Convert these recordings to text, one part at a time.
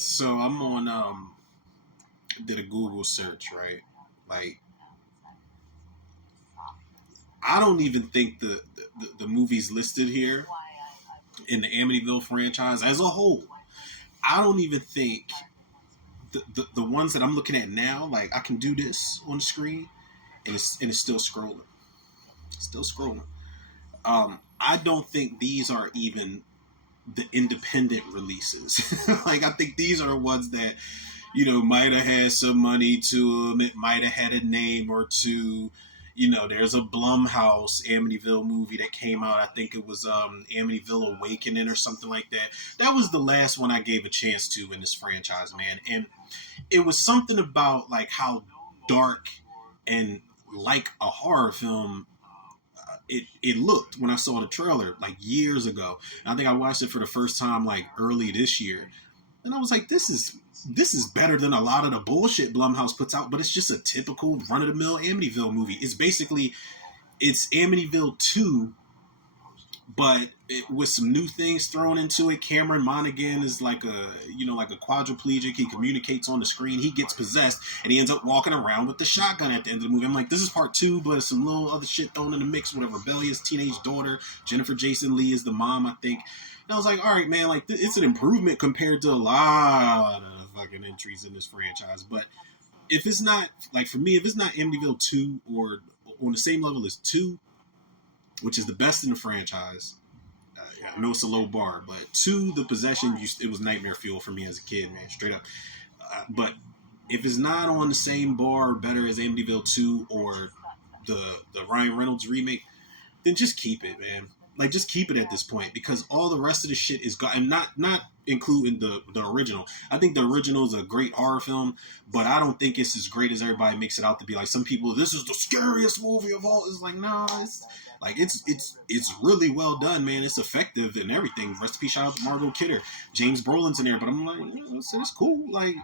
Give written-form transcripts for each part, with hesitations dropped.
So I'm on did a Google search, right? Like I don't even think the movies listed here in the Amityville franchise as a whole. I don't even think the ones that I'm looking at now, like I can do this on the screen and it's still scrolling. Still scrolling. I don't think these are even the independent releases. Like I think these are ones that might have had some money to them. It might have had a name or two. There's a Blumhouse Amityville movie that came out. I think it was Amityville Awakening or something like that. That was the last one I gave a chance to in this franchise, man. And it was something about like how dark and like a horror film it looked when I saw the trailer like years ago. And I think I watched it for the first time like early this year, and I was like, this is better than a lot of the bullshit Blumhouse puts out, but it's just a typical run of the mill Amityville movie. It's Amityville 2, but with some new things thrown into it. Cameron Monaghan is like a quadriplegic. He communicates on the screen. He gets possessed, and he ends up walking around with the shotgun at the end of the movie. I'm like, this is part 2, but some little other shit thrown in the mix with a rebellious teenage daughter. Jennifer Jason Leigh is the mom, I think. And I was like, all right, man, like it's an improvement compared to a lot of fucking entries in this franchise. But if it's not, like for me, if it's not Amityville 2 or on the same level as 2, which is the best in the franchise. Yeah, I know it's a low bar, but 2, the possession, it was nightmare fuel for me as a kid, man, straight up. But if it's not on the same bar or better as Amityville 2 or the Ryan Reynolds remake, then just keep it, man. Like, just keep it at this point, because all the rest of the shit is gone. And not including the original. I think the original is a great horror film, but I don't think it's as great as everybody makes it out to be. Like, some people, this is the scariest movie of all. It's like, no, it's really well done, man. It's effective and everything. Rest in peace, shout out to Margot Kidder. James Brolin's in there, but I'm like, it's cool. Like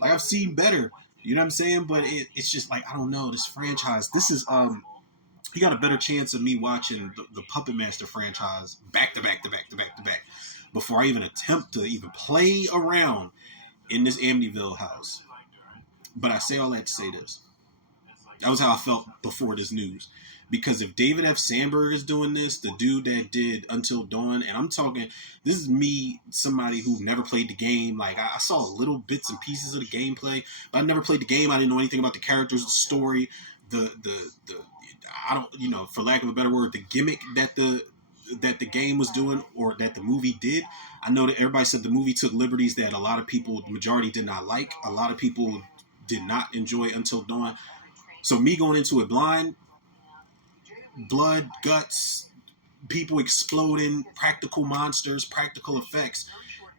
I've seen better. You know what I'm saying? But it's just like, I don't know, this franchise. This is you got a better chance of me watching the Puppet Master franchise back to back to back to back to back before I even attempt to even play around in this Amityville house. But I say all that to say this. That was how I felt before this news. Because if David F. Sandberg is doing this, the dude that did Until Dawn, and I'm talking, this is me, somebody who never played the game. Like, I saw little bits and pieces of the gameplay, but I never played the game. I didn't know anything about the characters, the story, the I don't, for lack of a better word, the gimmick that the game was doing or that the movie did. I know that everybody said the movie took liberties that a lot of people, the majority, did not like. A lot of people did not enjoy Until Dawn. So me going into it blind, blood, guts, people exploding, practical monsters, practical effects,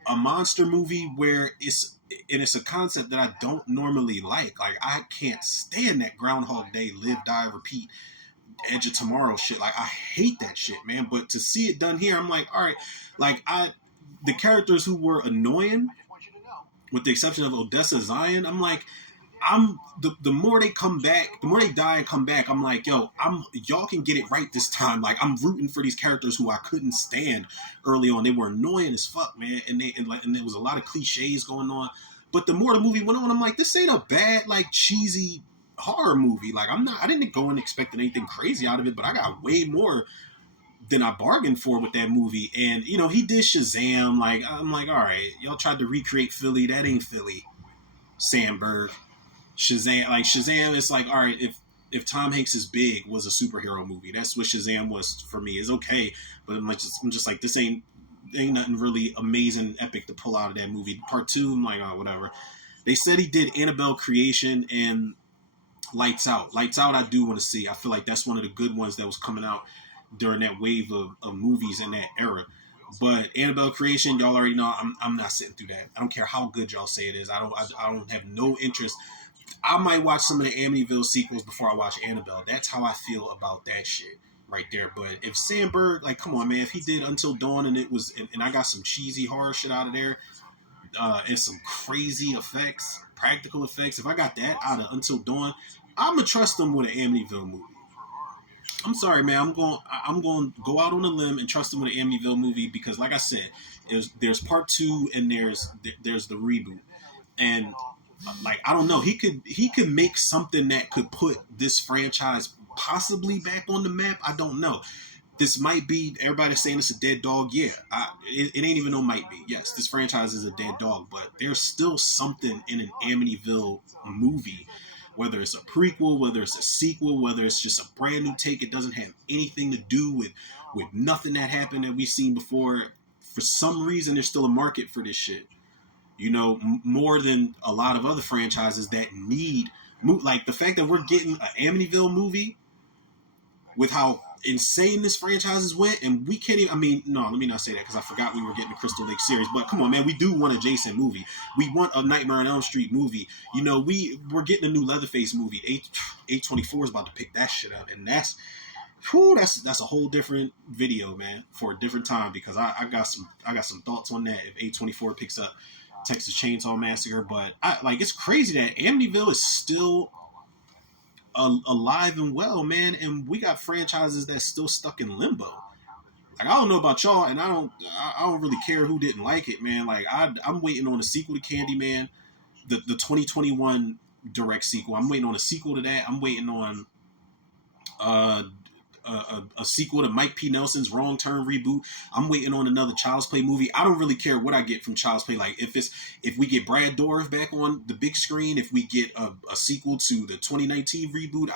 a monster movie where it's a concept that I don't normally like. Like, I can't stand that Groundhog Day, live, die, repeat, Edge of Tomorrow shit. Like, I hate that shit, man. But to see it done here, I'm like, all right. Like, the characters who were annoying, with the exception of Odessa Zion, I'm like, the more they come back, the more they die and come back, I'm like, y'all can get it right this time. Like, I'm rooting for these characters who I couldn't stand early on. They were annoying as fuck, man, and there was a lot of cliches going on. But the more the movie went on, I'm like, this ain't a bad, like, cheesy horror movie. Like, I didn't go in expecting anything crazy out of it, but I got way more than I bargained for with that movie. And he did Shazam. Like, I'm like, all right, y'all tried to recreate Philly. That ain't Philly. Sandberg. Shazam is like, all right, if Tom Hanks is Big was a superhero movie, that's what Shazam was for me. It's okay, but I'm just like, this ain't nothing really amazing, epic to pull out of that movie. Part 2, I'm like, oh, whatever. They said he did Annabelle Creation and Lights Out. Lights Out, I do want to see. I feel like that's one of the good ones that was coming out during that wave of movies in that era. But Annabelle Creation, y'all already know, I'm not sitting through that. I don't care how good y'all say it is. I don't have no interest. I might watch some of the Amityville sequels before I watch Annabelle. That's how I feel about that shit right there. But if Sandberg, like, come on, man, if he did Until Dawn and it was, and I got some cheesy horror shit out of there, and some crazy effects, practical effects, if I got that out of Until Dawn, I'm gonna trust them with an Amityville movie. I'm sorry, man. I'm going to go out on a limb and trust him with an Amityville movie because, like I said, there's part two and there's the reboot, and like I don't know, he could make something that could put this franchise possibly back on the map. I don't know. This might be everybody's saying it's a dead dog. Yeah, it ain't even no might be. Yes, this franchise is a dead dog, but there's still something in an Amityville movie, whether it's a prequel, whether it's a sequel, whether it's just a brand new take. It doesn't have anything to do with nothing that happened that we've seen before. For some reason, there's still a market for this shit. You know, more than a lot of other franchises that need, like the fact that we're getting an Amityville movie with how insane this franchise went, and we can't even. I mean, no, let me not say that because I forgot we were getting the Crystal Lake series. But come on, man, we do want a Jason movie. We want a Nightmare on Elm Street movie. You know, we're getting a new Leatherface movie. A24 is about to pick that shit up, and that's a whole different video, man, for a different time because I got some thoughts on that if A24 picks up Texas Chainsaw Massacre. But it's crazy that Amityville is still alive and well, man, and we got franchises that's still stuck in limbo. Like I don't know about y'all, and I don't really care who didn't like it, man. Like I'm waiting on a sequel to Candyman, the 2021 direct sequel. I'm waiting on a sequel to that. I'm waiting on uh a sequel to Mike P. Nelson's Wrong Turn reboot. I'm waiting on another Child's Play movie. I don't really care what I get from Child's Play. Like if we get Brad Dourif back on the big screen, if we get a sequel to the 2019 reboot,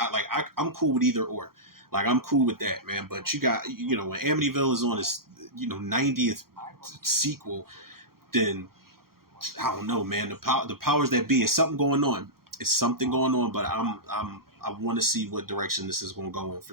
I'm cool with either or. Like I'm cool with that, man. But you got when Amityville is on its 90th sequel, then I don't know, man. The powers that be, is something going on. It's something going on, but I want to see what direction this is going to go in for sure.